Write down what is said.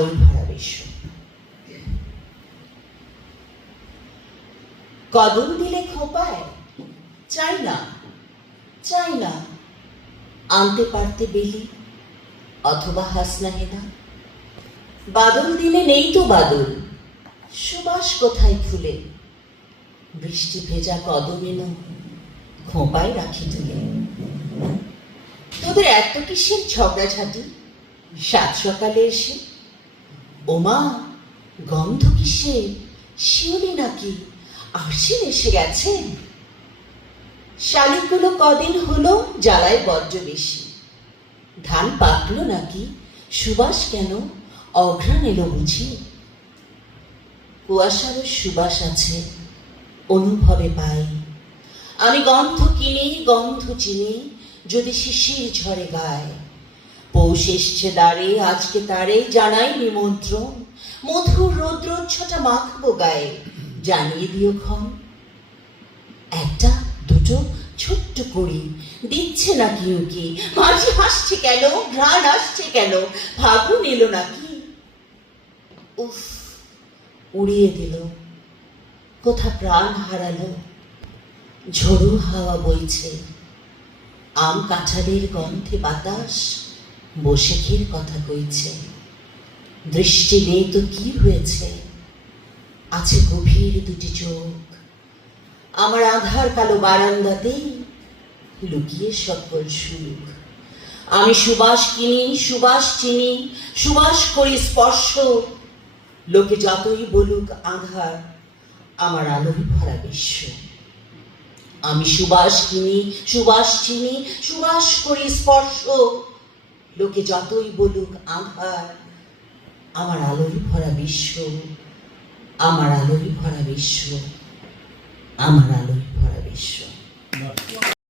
আলোয় ভরা বিশ্ব। কদম দিলে খোপায়, চাই না চাই না। আনতে পারতে বেলি, অথবা হাসনা হেনা বাদল দিনে নেই তো বাদল, সুবাস কোথায় ফুলে বৃষ্টি ভেজা কদম এলো, খোঁপায় রাখি তুলে। তোদের এত কিসের ঝগড়াঝাটি? সাত সকালে এসে ওমা, গন্ধ কিসের শিউলি নাকি? আরশিন এসে গেছে। শালিকগুলো কদিন হলো জ্বালায় বড্ড বেশি। ধান পাকলো নাকি? সুবাস কেন? অঘ্রাণ এলো বুঝি। কুয়াশারও সুবাস আছে, অনুভবে পাই। আমি গন্ধ কিনি, গন্ধ চিনি, যদি শিশির ঝরে গায়। পৌষ এসছে দাঁড়ে আজকে তারে জানাই নিমন্ত্রণ। মধুর রৌদ্রচ্ছটা মাখবো গায়ে, জানিয়ে দিও ক্ষণ। একটা, দুটো, ছোট্ট করি, দিচ্ছে নাকি কি মাঝি হাসছে কেন, ঘ্রাণ আসছে কেন, ফাগুন এলো নাকি? উফ, উড়িয়ে দিল, কোথা প্রাণ হারালো? ঝোড়ো হাওয়া বইছে, আম কাঁঠালের গন্ধে বাতাস। বসেখের কথা কইছে। দৃষ্টি নেই তো কি হয়েছে? আছে গভীর দুটি চোখ। আমার আধার কালো বারান্দাতেই লুকিয়ে সকল সুখ। আমি সুবাস কিনি, সুবাস চিনি, সুবাস করি স্পর্শ। লোকে যতই বলুক আধার, আমার আলোয় ভরা বিশ্ব। আমি সুবাস কিনি, সুবাস চিনি, সুবাস করি স্পর্শ। লোকে যতই বলুক আধার আমার আলোয় ভরা বিশ্ব, আমার আলোয় ভরা বিশ্ব, আমার আলোয় ভরা বিশ্ব।